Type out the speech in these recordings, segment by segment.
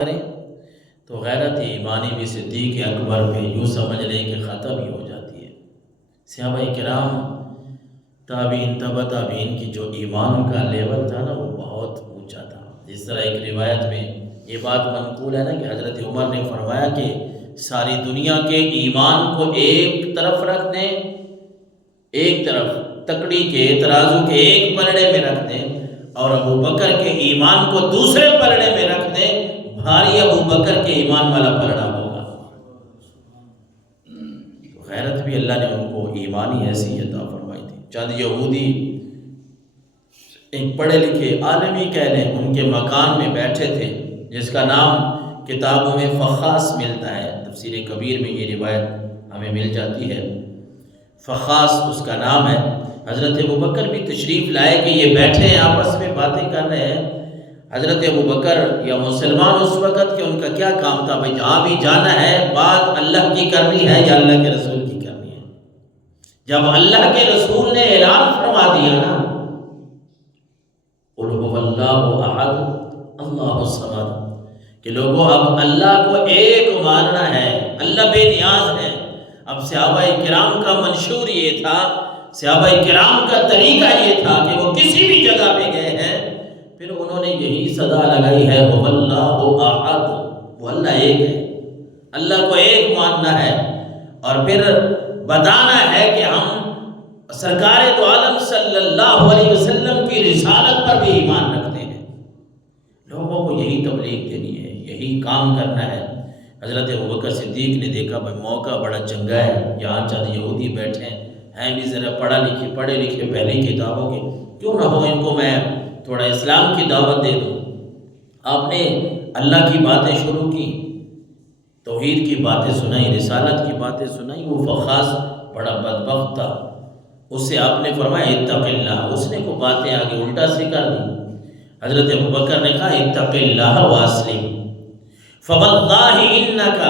کریں تو غیرت ایمانی بھی صدیق اکبر میں یوں سمجھ لیں کہ ختم ہی ہو جاتی ہے۔ صحابہ کرام تابعین تبع تابعین کی جو ایمان کا لیول تھا نا وہ بہت اونچا تھا۔ جس طرح ایک روایت میں یہ بات منقول ہے نا کہ حضرت عمر نے فرمایا کہ ساری دنیا کے ایمان کو ایک طرف رکھ دیں، ایک طرف تکڑی کے ترازو کے ایک پلڑے میں رکھ دیں، اور ابو بکر کے ایمان کو دوسرے پلڑے میں رکھ دیں، بھاری ابو بکر کے ایمان والا پلڑا ہوگا۔ تو غیرت بھی اللہ نے ان کو ایمانی ایسی عطا فرمائی تھی۔ چند یہودی ایک پڑھے لکھے عالمی کہہ لیں ان کے مکان میں بیٹھے تھے، جس کا نام کتابوں میں فخاص ملتا ہے، تفسیر کبیر میں یہ روایت ہمیں مل جاتی ہے، فخاص اس کا نام ہے۔ حضرت ابوبکر بھی تشریف لائے کہ یہ بیٹھے ہیں آپس میں باتیں کر رہے ہیں۔ حضرت ابوبکر یا مسلمان اس وقت کہ ان کا کیا کام تھا، بھائی جہاں بھی جانا ہے بات اللہ کی کرنی ہے یا اللہ کے رسول کی کرنی ہے۔ جب اللہ کے رسول نے اعلان فرما دیا نا قُلْ هُوَ اللَّهُ أَحَدٌ اللَّهُ الصَّمَدُ کہ لوگوں اب اللہ کو ایک ماننا ہے، اللہ بے نیاز ہے۔ اب صحابہ کرام کا منشور یہ تھا، صحابہ کرام کا طریقہ یہ تھا کہ وہ کسی بھی جگہ پہ گئے ہیں پھر انہوں نے یہی صدا لگائی ہے هُوَ اللَّهُ أَحَدٌ، وہ اللہ ایک ہے، اللہ کو ایک ماننا ہے، اور پھر بتانا ہے کہ ہم سرکار دو عالم صلی اللہ علیہ وسلم کی رسالت پر بھی ایمان رکھتے ہیں۔ لوگوں کو یہی تبلیغ دینی ہے، یہی کام کرنا ہے۔ حضرت ابوبکر صدیق نے دیکھا بھائی موقع بڑا چنگا ہے، یہاں چند یہودی بیٹھے ہیں بھی ذرا پڑھے لکھے پہلی کتابوں کے، کیوں نہ ہو ان کو میں تھوڑا اسلام کی دعوت دے دوں۔ آپ نے اللہ کی باتیں شروع کی، توحید کی باتیں سنائی، رسالت کی باتیں سنائی۔ وہ فخاص بڑا بدبخت تھا، اس سے آپ نے فرمایا اتق اللہ، اس نے کو باتیں آگے الٹا سے کر دی۔ حضرت ابوبکر نے کہا اتق اللہ واسلم فواللہ انک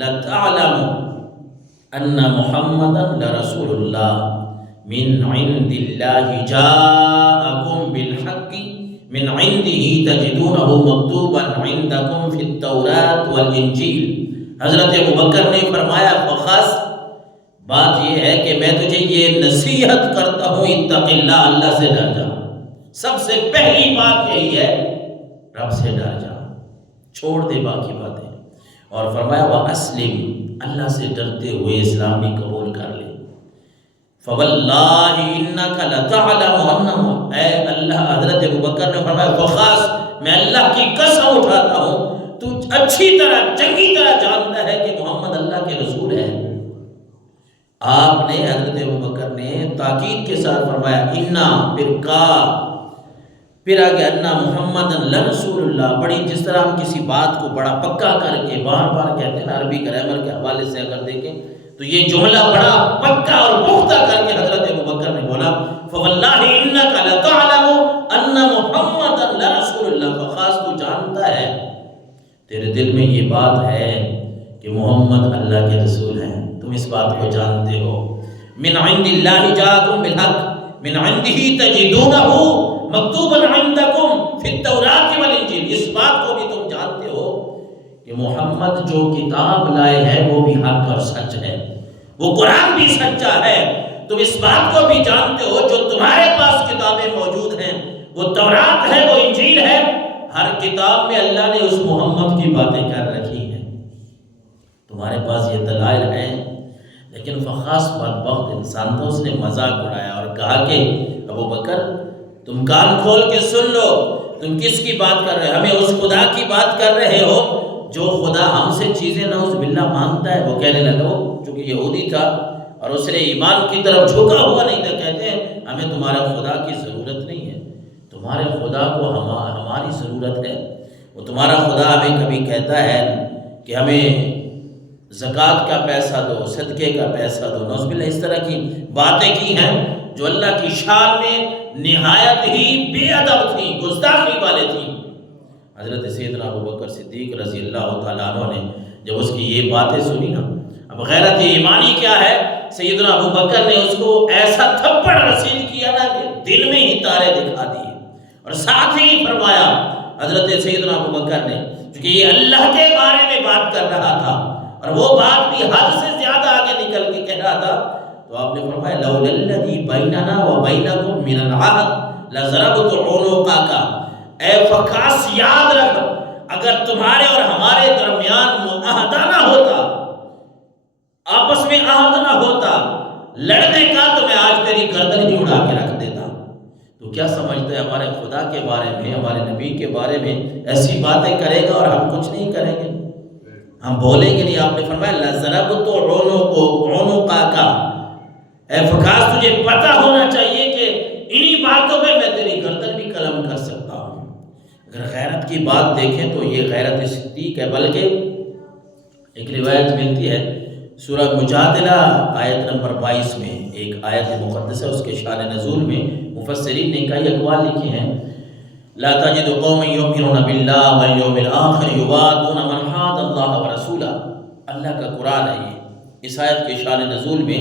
لتعلم ان محمدا لرسول اللہ من عند اللہ جاءکم بالحق من عنده تجدونه مکتوبا عندکم فی التوراۃ والانجیل۔ حضرت ابوبکر نے فرمایا فخاص بات یہ ہے کہ میں تجھے یہ نصیحت کرتا ہوں اتق اللہ، اللہ سے ڈر جا۔ سب سے پہلی بات یہی ہے رب سے ڈر جا، چھوڑ دے باقی باتیں، اور فرمایا وَأَسْلِمْ، اللہ سے ڈرتے ہوئے اسلام بھی قبول کر لے۔ فَوَاللَّهِ إِنَّكَ لَتَعْلَمُ أَنَّهُ، اے اللہ، حضرت ابوبکر نے فرمایا فخاص میں اللہ کی قسم اٹھاتا ہوں تو اچھی طرح چنگی طرح جانتا ہے کہ محمد اللہ کے رسول ہے۔ آپ نے حضرت ابوبکر نے تاکید کے ساتھ فرمایا انا، پھر آگے انا محمد لرسول اللہ، بڑی جس طرح ہم کسی بات کو بڑا پکا کر کے بار بار کہتے ہیں نا، عربی گرامر کے حوالے سے اگر دیکھیں تو یہ جملہ بڑا پکا اور پختہ کر کے حضرت ابوبکر نے بولا فواللہ انک لتعلم ان محمد لرسول اللہ، فخاص تو جانتا ہے، تیرے دل میں یہ بات ہے کہ محمد اللہ کے رسول ہیں، تم اس بات کو جانتے ہو۔ من عند اللہ جاءکم بالحق من عنده تجدونہ مکتوبا عندکم فی التوراۃ والانجیل، اس بات کو بھی تم جانتے ہو کہ محمد جو کتاب لائے ہیں وہ بھی حق اور سچ ہے، وہ قرآن بھی سچا ہے۔ تم اس بات کو بھی جانتے ہو جو تمہارے پاس کتابیں موجود ہیں، وہ تورات ہے، وہ انجیل ہے، ہر کتاب میں اللہ نے اس محمد کی باتیں کر رکھی ہیں، تمہارے پاس یہ دلائل ہیں۔ لیکن فخاص بدبخت انسان تھا، اس نے مذاق اڑایا اور کہا کہ ابوبکر تم کان کھول کے سن لو، تم کس کی بات کر رہے ہو؟ ہمیں اس خدا کی بات کر رہے ہو جو خدا ہم سے چیزیں نعوذ باللہ مانتا ہے۔ وہ کہنے لگا، وہ چونکہ یہودی تھا اور اس نے ایمان کی طرف جھکا ہوا نہیں تھا، کہتے ہیں ہمیں تمہارا خدا کی ضرورت نہیں ہے، تمہارے خدا کو ہماری ضرورت ہے۔ وہ تمہارا خدا ہمیں کبھی کہتا ہے کہ ہمیں زکوٰۃ کا پیسہ دو، صدقے کا پیسہ دو، نعوذ باللہ اس طرح کی باتیں کی ہیں جو اللہ کی شان میں نہایت ہی بے ادب تھیں، گستاخی والے تھیں۔ حضرت سیدنا ابوبکر صدیق رضی اللہ تعالیٰ عنہ نے جب اس کی یہ باتیں سنی نا، اب غیرت ایمانی کیا ہے، سیدنا ابوبکر نے اس کو ایسا تھپڑ رسید کیا نا کہ دل میں ہی تارے دکھا دیے، اور ساتھ ہی فرمایا حضرت سیدنا ابوبکر نے کیونکہ یہ اللہ کے بارے میں بات کر رہا تھا اور وہ بات بھی حد سے زیادہ آگے نکل کے کہہ رہا تھا، تو آپ نے فرمایا لولا الذی بیننا و بینکم من العہد لضربت عنقک، اے فخاس یاد رکھ، اگر تمہارے اور ہمارے درمیان معاہدہ نہ ہوتا، آپس میں عہد نہ ہوتا لڑنے کا، تو میں آج تیری گردن ہی اڑا کے رکھ دیتا۔ تو کیا سمجھتا ہے ہمارے خدا کے بارے میں، ہمارے نبی کے بارے میں ایسی باتیں کرے گا اور ہم کچھ نہیں کریں گے، ہم بولیں گے نہیں؟ آپ نے فرمایا لضربت عنقک، اے فخاس تجھے پتہ ہونا چاہیے کہ انہی باتوں پہ میں تیری گردن بھی قلم کر سکتا ہوں۔ اگر غیرت کی بات دیکھیں تو یہ غیرت صدیق ہے، بلکہ ایک روایت ملتی ہے سورہ مجادلہ آیت نمبر 22 میں، ایک آیت مقدسہ، اس کے شان نزول میں مفسرین نے کئی اقوال لکھے ہیں۔ لا تجد قوما یؤمنون باللہ والیوم الآخر یوادون من حاد اللہ ورسولہ، اللہ کا قرآن ہے یہ۔ اس آیت کے شان نزول میں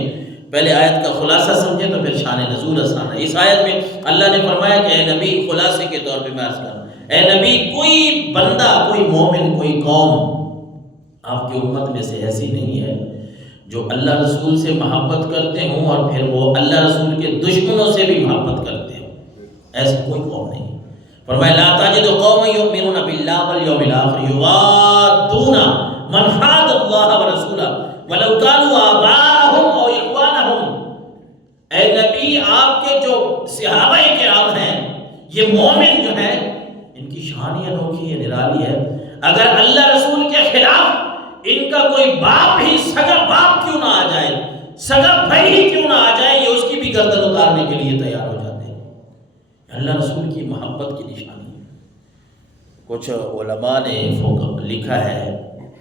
پہلے آیت کا خلاصہ سمجھیں تو پھر شان نزول آسان ہے۔ اس آیت میں اللہ نے فرمایا کہ اے نبی، خلاصے کے طور پہ میں عرض کروں، اے نبی، کوئی بندہ، کوئی مومن، کوئی قوم آپ کی امت میں سے ایسی نہیں ہے جو اللہ رسول سے محبت کرتے ہوں اور پھر وہ اللہ رسول کے دشمنوں سے بھی محبت کرتے ہوں، ایسی کوئی قوم نہیں۔ فرمایا لا تجد قوما یؤمنون باللہ والیوم الآخر یوادون من حاد اللہ ورسولہ ولو کانوا آباءہم او اخوانہم، اے نبی، آپ کے جو صحابہ کرام ہیں، یہ مومن جو ہیں، ان کی شان ہی انوکھی ہے، نرالی ہے۔ اگر اللہ رسول کے خلاف ان کا کوئی باپ ہی، سگا باپ کیوں نہ آ جائے، سگا بھائی ہی کیوں نہ آ جائے، یہ اس کی بھی گردن اتارنے کے لیے تیار ہو جاتے ہیں۔ اللہ رسول کی محبت کی نشانی ہے۔ کچھ علماء نے لکھا ہے،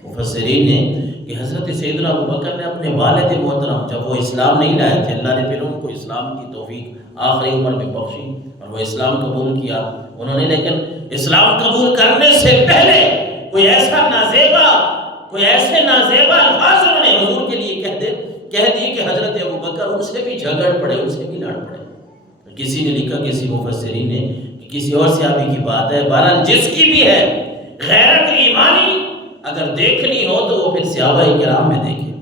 مفسرین نے، کہ حضرت سیدنا ابوبکر نے اپنے والد محترم، جب وہ اسلام نہیں لائے تھے، اللہ نے پھر ان کو اسلام کی توفیق آخری عمر میں بخشی اور وہ اسلام قبول کیا انہوں نے، لیکن اسلام قبول کرنے سے پہلے کوئی ایسے نازیبا الفاظ انہوں نے حضور کے لیے کہہ دی کہ حضرت ابوبکر ان سے بھی جھگڑ پڑے، ان سے بھی لڑ پڑے۔ کسی نے لکھا، کسی مفسرین نے، کہ کسی اور صحابی کی بات ہے، بہرحال جس کی بھی ہے، غیرت ایمانی اگر دیکھنی ہو تو وہ پھر صحابہ کرام میں دیکھیں۔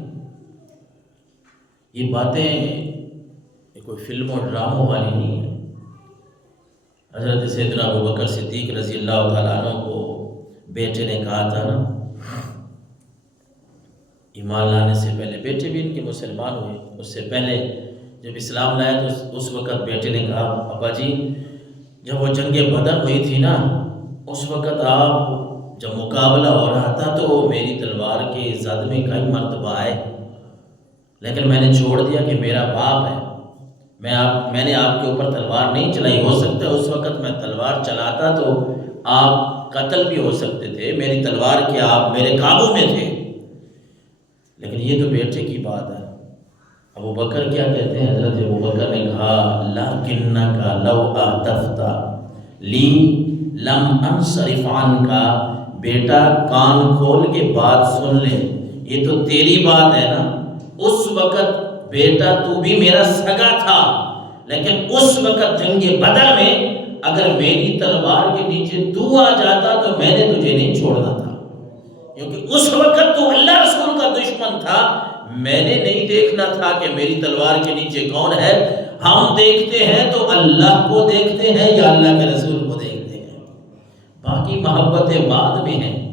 یہ باتیں کوئی فلم اور ڈراموں والی نہیں ہے۔ حضرت سیدنا ابوبکر صدیق رضی اللہ تعالیٰ عنہ کو بیٹے نے کہا تھا نا، ایمان لانے سے پہلے، بیٹے بھی ان کے مسلمان ہوئے، اس سے پہلے جب اسلام لایا تو اس وقت بیٹے نے کہا، ابا جی، جب وہ جنگ بدر ہوئی تھی نا، اس وقت آپ جب مقابلہ ہو رہا تھا تو میری تلوار کے زد میں کئی مرتبہ آئے، لیکن میں نے چھوڑ دیا کہ میرا باپ ہے، میں نے آپ کے اوپر تلوار نہیں چلائی۔ ہو سکتا ہے اس وقت میں تلوار چلاتا تو آپ قتل بھی ہو سکتے تھے، میری تلوار کے آپ میرے قابو میں تھے، لیکن یہ تو بیٹے کی بات ہے۔ ابوبکر کیا کہتے ہیں؟ حضرت ابوبکر نے کہا لکنک لو اہدفت لی لم انصرف عنک، بیٹا کان کھول کے بات سن لے، یہ تو تیری بات ہے نا، اس وقت بیٹا تو بھی میرا سگا تھا، لیکن اس وقت جنگ بدر میں اگر میری تلوار کے نیچے تو آ جاتا تو میں نے تجھے نہیں چھوڑنا تھا، کیونکہ اس وقت تو اللہ رسول کا دشمن تھا، میں نے نہیں دیکھنا تھا کہ میری تلوار کے نیچے کون ہے۔ ہم دیکھتے ہیں تو اللہ کو دیکھتے ہیں یا اللہ کے رسول کو دیکھتے ہیں، باقی محبتیں بعد میں ہیں۔